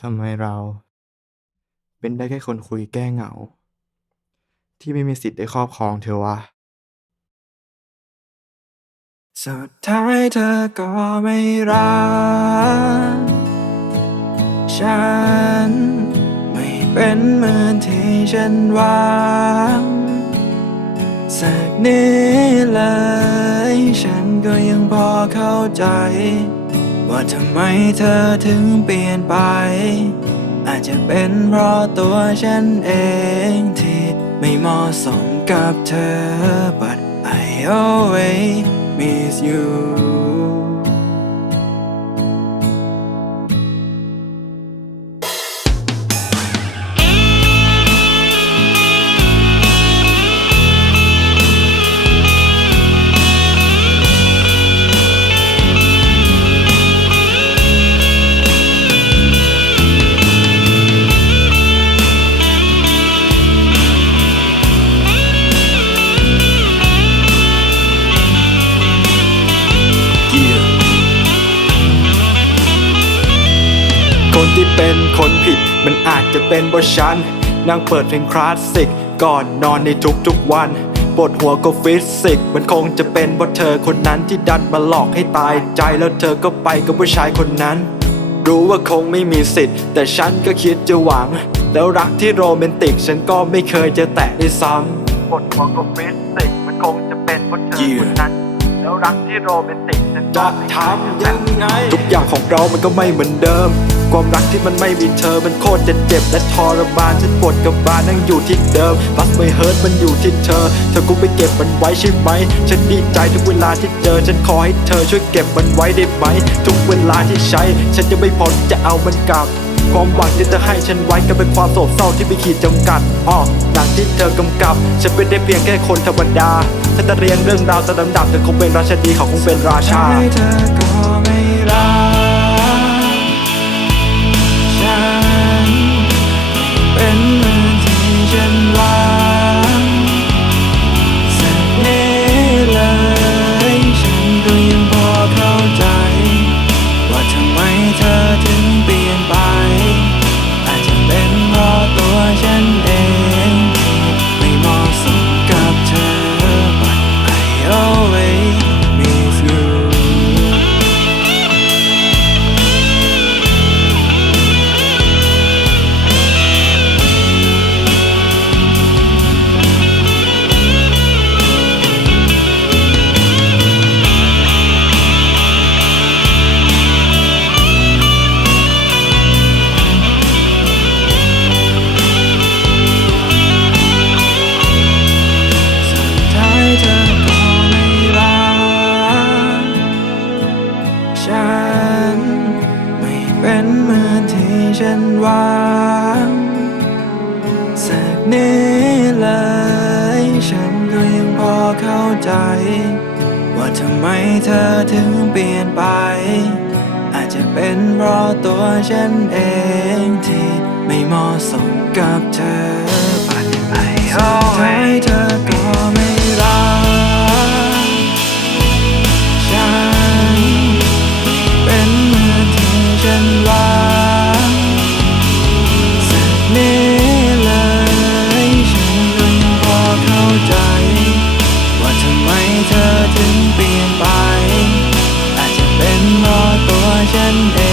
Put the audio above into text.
ทำไมเราเป็นได้แค่คนคุยแก้เหงา ที่ไม่มีสิทธิ์ได้ครอบครองเธอวะ สุดท้ายเธอก็ไม่รัก ฉันไม่เป็นเหมือนที่ฉันหวังสักนิดเลย ฉันก็ยังพอเข้าใจ ว่าทำไมเธอถึงเปลี่ยนไป อาจจะเป็นเพราะตัวฉันเองที่ไม่เหมาะสมกับเธอ but I always miss you คนผิด มันอาจจะเป็นเพราะฉันนั่งเปิดเพลงคลาสสิก ก่อนนอนในทุกๆวันปวดหัวก็ฟิสิกส์มันคงจะเป็นเพราะเธอคนนั้นที่ดันมาหลอกให้ตายใจแล้วเธอก็ไปกับผู้ชายคนนั้น รู้ว่าคงไม่มีสิทธิ์ แต่ฉันก็คิดจะหวัง แล้วรักที่โรแมนติก ฉันก็ไม่เคยจะแตะได้ซ้ำปวดหัวก็ฟิสิกส์มันคงจะเป็นเพราะเธอคนนั้น แล้วรักที่โรแมนติกฉันจะทำยังไง ทุกอย่างของเรามันก็ไม่เหมือนเดิม ความรักที่มันไม่มีเธอมันโคตรจะเจ็บและทรมานฉันปวดกับบานนั่งอยู่ที่เดิมบัสไม่เฮิร์ตมันอยู่ที่เธอ เธอกูไปเก็บมันไว้ใช่ไหม ฉันดีใจทุกเวลาที่เจอ ฉันขอให้เธอช่วยเก็บมันไว้ได้ไหม ทุกเวลาที่ใช้ ฉันจะไม่พอที่จะเอามันกลับ ความหวังที่เธอให้ฉันไว้ก็เป็นความโศกเศร้าที่ไม่ขีดจำกัดอ้อหนังที่เธอกำกับ ฉันเป็นได้เพียงแค่คนธรรมดาถ้าจะเรียงเรื่องราวจะลำดับเธอคงเป็นราชนีเขาคงเป็นราชาางสักนิดเลย ฉันก็ยังพอเข้าใจ ว่าทำไมเธอถึงเปลี่ยนไป อาจจะเป็นเพราะตัวฉันเองที่ไม่เหมาะสมกับเธอ เธอถึงเปลี่ยนไป อาจจะเป็นเพราะตัวฉันเอง